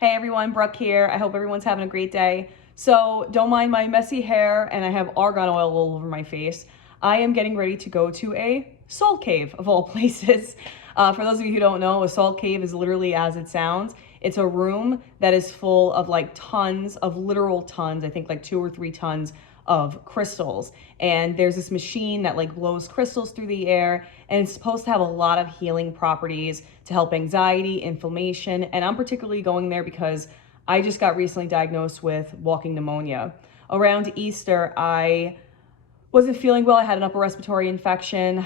Hey everyone, Brooke here. I hope everyone's having a great day. So don't mind my messy hair and I have argan oil all over my face. I am getting ready to go to a salt cave of all places. For those of you who don't know, a salt cave is literally as it sounds. It's a room that is full of like tons of literal tons, I think like 2 or 3 tons of crystals. And there's this machine that like blows crystals through the air, and it's supposed to have a lot of healing properties to help anxiety, inflammation. And I'm particularly going there because I just got recently diagnosed with walking pneumonia. Around Easter, I wasn't feeling well. I had an upper respiratory infection.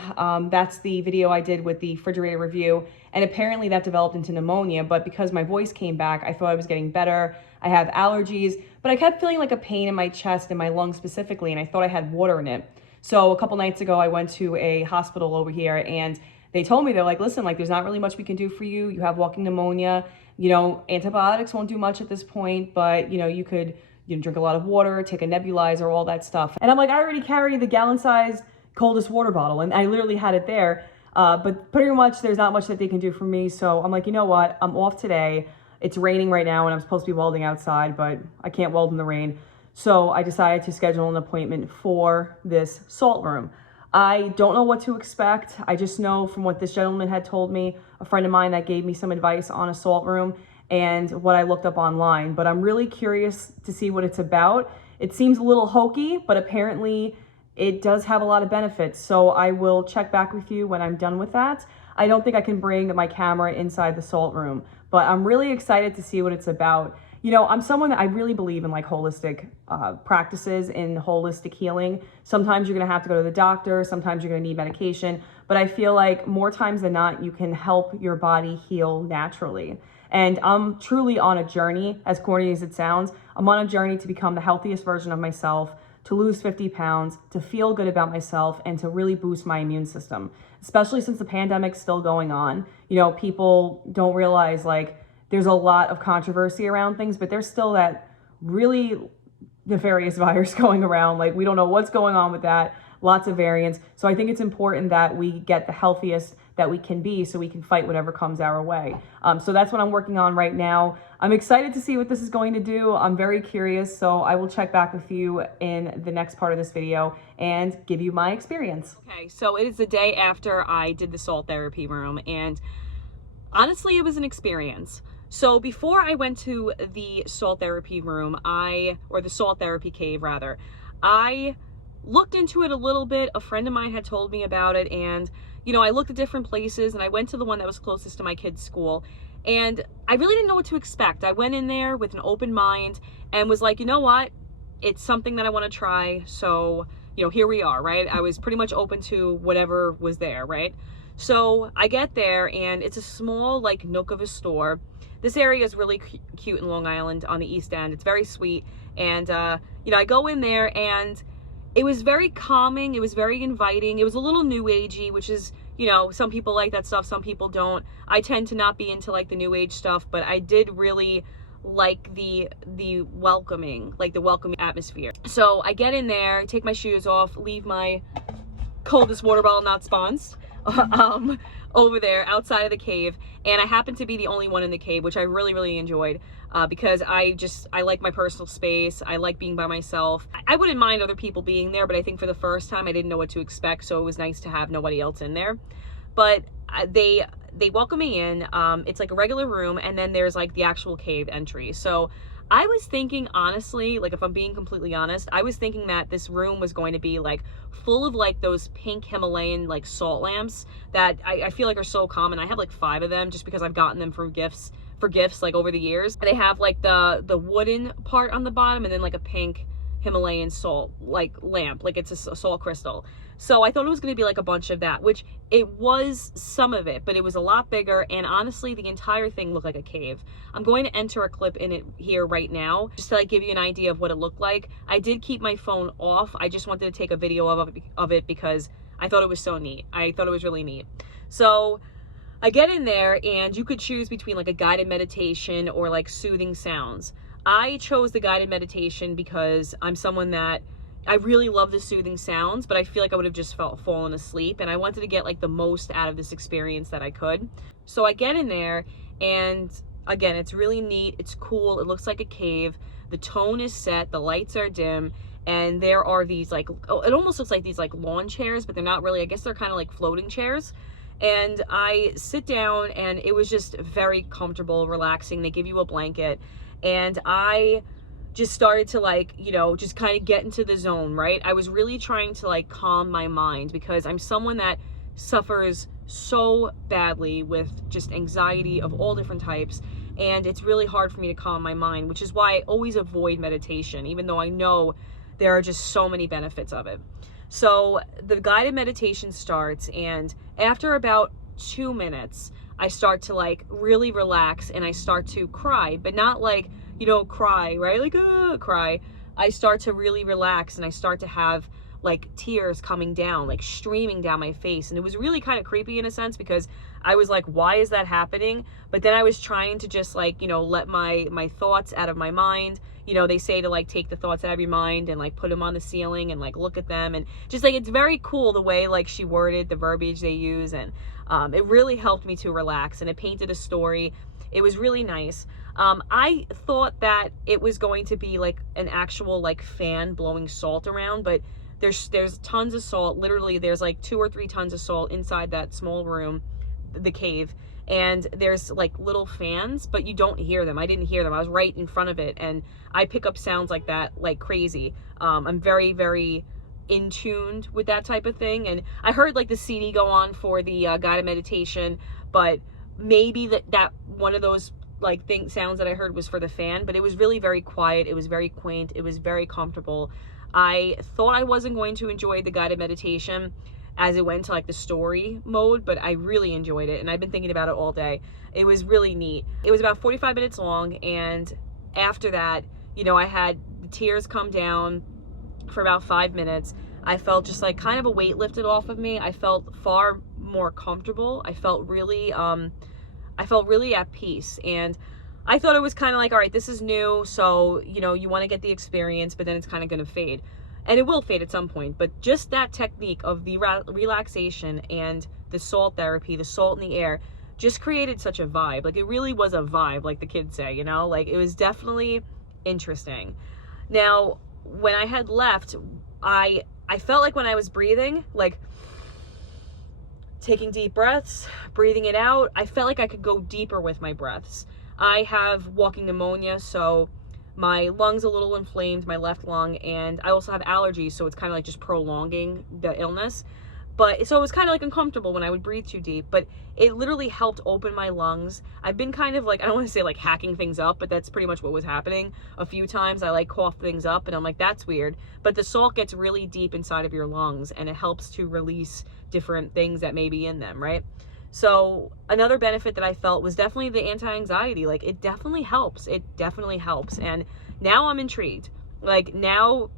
That's the video I did with the refrigerator review. And apparently that developed into pneumonia, but because my voice came back, I thought I was getting better. I have allergies, but I kept feeling like a pain in my chest and my lungs specifically, and I thought I had water in it. So a couple nights ago, I went to a hospital over here and they told me, they're like, listen, like there's not really much we can do for you. You have walking pneumonia. You know, antibiotics won't do much at this point, but you could drink a lot of water, take a nebulizer, all that stuff. And I'm like, I already carry the gallon-sized coldest water bottle, and I literally had it there. But pretty much there's not much that they can do for me. So I'm like, you know what? I'm off today. It's raining right now and I'm supposed to be welding outside, but I can't weld in the rain. So I decided to schedule an appointment for this salt room. I don't know what to expect. I just know from what this gentleman had told me, a friend of mine that gave me some advice on a salt room, and what I looked up online. But I'm really curious to see what it's about. It seems a little hokey, but apparently it does have a lot of benefits. So I will check back with you when I'm done with that. I don't think I can bring my camera inside the salt room, but I'm really excited to see what it's about. I'm someone that I really believe in like holistic practices in holistic healing. Sometimes you're gonna have to go to the doctor, sometimes you're gonna need medication, but I feel like more times than not, you can help your body heal naturally. And I'm truly on a journey, as corny as it sounds. I'm on a journey to become the healthiest version of myself, to lose 50 pounds, to feel good about myself, and to really boost my immune system, especially since the pandemic's still going on. People don't realize like there's a lot of controversy around things, but there's still that really nefarious virus going around. Like we don't know what's going on with that, lots of variants. So I think it's important that we get the healthiest that we can be so we can fight whatever comes our way. So that's what I'm working on right now. I'm excited to see what this is going to do. I'm very curious, so I will check back with you in the next part of this video and give you my experience. Okay, so it is the day after I did the salt therapy room, and honestly, it was an experience. So before I went to the salt therapy room, or the salt therapy cave rather, I looked into it a little bit. A friend of mine had told me about it, and I looked at different places, and I went to the one that was closest to my kid's school, and I really didn't know what to expect. I went in there with an open mind and was like, you know what? It's something that I want to try. So, here we are, right? I was pretty much open to whatever was there, right? So I get there, and it's a small like nook of a store. This area is really cute in Long Island on the East End. It's very sweet. And, I go in there, and it was very calming. It was very inviting. It was a little new agey, which is, some people like that stuff, some people don't. I tend to not be into like the new age stuff, but I did really like the welcoming, like the welcoming atmosphere. So I get in there, take my shoes off, leave my coldest water bottle, not spons, over there outside of the cave, and I happened to be the only one in the cave, which I really, really enjoyed. Because I like my personal space. I like being by myself. I wouldn't mind other people being there, but I think for the first time I didn't know what to expect, so it was nice to have nobody else in there. But they welcome me in. It's like a regular room, and then there's like the actual cave entry. So I was thinking, honestly, like if I'm being completely honest, I was thinking that this room was going to be like full of like those pink Himalayan like salt lamps that I feel like are so common. I have like 5 of them just because I've gotten them for gifts like over the years. They have like the wooden part on the bottom, and then like a pink Himalayan salt like lamp, like it's a salt crystal. So I thought it was going to be like a bunch of that, which it was some of it, but it was a lot bigger, and honestly the entire thing looked like a cave. I'm going to enter a clip in it here right now just to like give you an idea of what it looked like. I did keep my phone off. I just wanted to take a video of it because I thought it was so neat. I thought it was really neat. So I get in there, and you could choose between like a guided meditation or like soothing sounds. I chose the guided meditation because I'm someone that I really love the soothing sounds, but I feel like I would have just fallen asleep, and I wanted to get like the most out of this experience that I could. So I get in there, and Again, it's really neat. It's cool. It looks like a cave. The tone is set. The lights are dim. And there are these like, oh, it almost looks like these like lawn chairs, but they're not really. I guess they're kind of like floating chairs. And I sit down and it was just very comfortable, relaxing. They give you a blanket. And I just started to like, you know, just kind of get into the zone, right? I was really trying to like calm my mind because I'm someone that suffers so badly with just anxiety of all different types. And it's really hard for me to calm my mind, which is why I always avoid meditation, even though I know there are just so many benefits of it. So the guided meditation starts, and after about 2 minutes, I start to like really relax and I start to cry, but not like, you know, cry, right? Like, cry. I start to really relax and I start to have like tears coming down, like streaming down my face. And it was really kind of creepy in a sense because I was like, why is that happening? But then I was trying to just like, you know, let my thoughts out of my mind. You know, they say to like take the thoughts out of your mind and like put them on the ceiling and like look at them, and just like, it's very cool the way like she worded the verbiage they use. And it really helped me to relax, and it painted a story. It was really nice. I thought that it was going to be like an actual like fan blowing salt around, but there's tons of salt. Literally, there's like 2 or 3 tons of salt inside that small room, the cave, and there's like little fans, but you don't hear them. I didn't hear them. I was right in front of it, and I pick up sounds like that like crazy. I'm very, very in tuned with that type of thing, and I heard like the CD go on for the guided meditation, but maybe that one of those like sounds that I heard was for the fan. But it was really very quiet. It was very quaint. It was very comfortable. I thought I wasn't going to enjoy the guided meditation as it went to like the story mode, but I really enjoyed it, and I've been thinking about it all day. It was really neat. It was about 45 minutes long, and after that, you know, I had the tears come down for about 5 minutes. I felt just like kind of a weight lifted off of me. I felt far more comfortable. I felt really at peace, and I thought it was kind of like, all right, this is new, so, you know, you want to get the experience, but then it's kind of going to fade. And it will fade at some point, but just that technique of the relaxation and the salt therapy, the salt in the air, just created such a vibe. Like, it really was a vibe, like the kids say, you know? Like, it was definitely interesting. Now, when I had left, I felt like when I was breathing, like, taking deep breaths, breathing it out, I felt like I could go deeper with my breaths. I have walking pneumonia, so my lung's a little inflamed, my left lung, and I also have allergies, so it's kind of like just prolonging the illness. But so it was kind of like uncomfortable when I would breathe too deep, but it literally helped open my lungs. I've been kind of like, I don't want to say like hacking things up, but that's pretty much what was happening. A few times I like coughed things up, and I'm like, that's weird. But the salt gets really deep inside of your lungs, and it helps to release different things that may be in them, right? So another benefit that I felt was definitely the anti-anxiety. Like, it definitely helps. It definitely helps. And now I'm intrigued. Like, now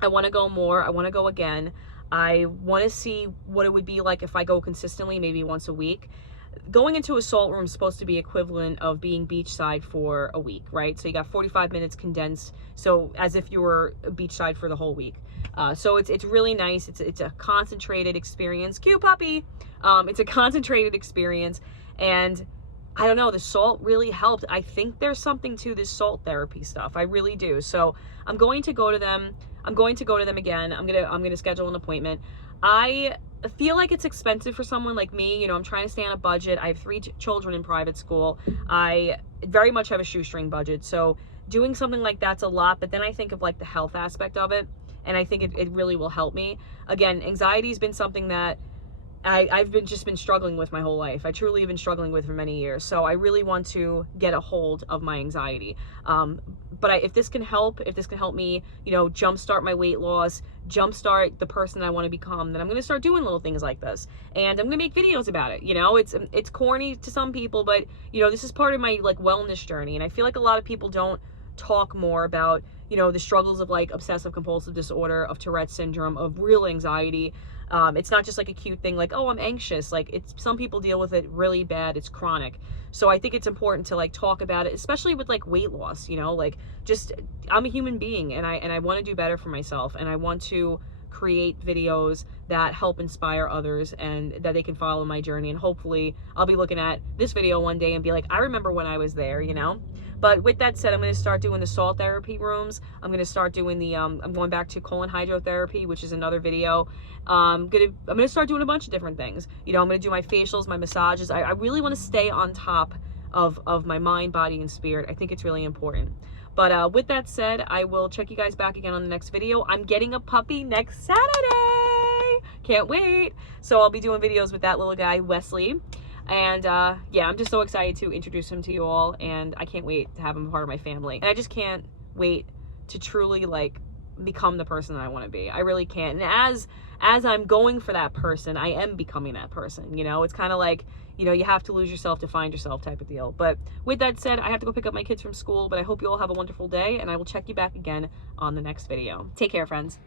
I want to go more. I want to go again. I want to see what it would be like if I go consistently, maybe once a week. Going into a salt room is supposed to be equivalent of being beachside for a week, right? So you got 45 minutes condensed, so as if you were beachside for the whole week. So it's really nice. It's a concentrated experience. Cute puppy. It's a concentrated experience, and I don't know, the salt really helped. I think there's something to this salt therapy stuff. I really do. So I'm going to go to them. I'm going to go to them again. I'm gonna schedule an appointment. I feel like it's expensive for someone like me. You know, I'm trying to stay on a budget. I have 3 children in private school. I very much have a shoestring budget. So doing something like that's a lot, but then I think of like the health aspect of it, and I think it really will help me. Again, anxiety has been something that I've been struggling with my whole life. I truly have been struggling with for many years. So I really want to get a hold of my anxiety. But if this can help me, you know, jumpstart my weight loss, jumpstart the person I want to become, then I'm going to start doing little things like this. And I'm going to make videos about it. You know, it's corny to some people, but, you know, this is part of my like wellness journey. And I feel like a lot of people don't talk more about, you know, the struggles of like obsessive compulsive disorder, of Tourette's syndrome, of real anxiety. It's not just like a cute thing like, oh, I'm anxious. Like, some people deal with it really bad. It's chronic. So I think it's important to like talk about it, especially with like weight loss, you know, like, just, I'm a human being, and I want to do better for myself, and I want to create videos that help inspire others and that they can follow my journey. And hopefully I'll be looking at this video one day and be like, I remember when I was there, you know? But with that said, I'm going to start doing the salt therapy rooms. I'm going to start doing the, I'm going back to colon hydrotherapy, which is another video. I'm going to start doing a bunch of different things. You know, I'm going to do my facials, my massages. I really want to stay on top of my mind, body, and spirit. I think it's really important. But with that said, I will check you guys back again on the next video. I'm getting a puppy next Saturday. Can't wait. So I'll be doing videos with that little guy, Wesley. And yeah, I'm just so excited to introduce him to you all, and I can't wait to have him a part of my family. And I just can't wait to truly like become the person that I want to be. I really can't. And as I'm going for that person, I am becoming that person. You know, it's kind of like, you know, you have to lose yourself to find yourself type of deal. But with that said, I have to go pick up my kids from school, but I hope you all have a wonderful day, and I will check you back again on the next video. Take care, friends.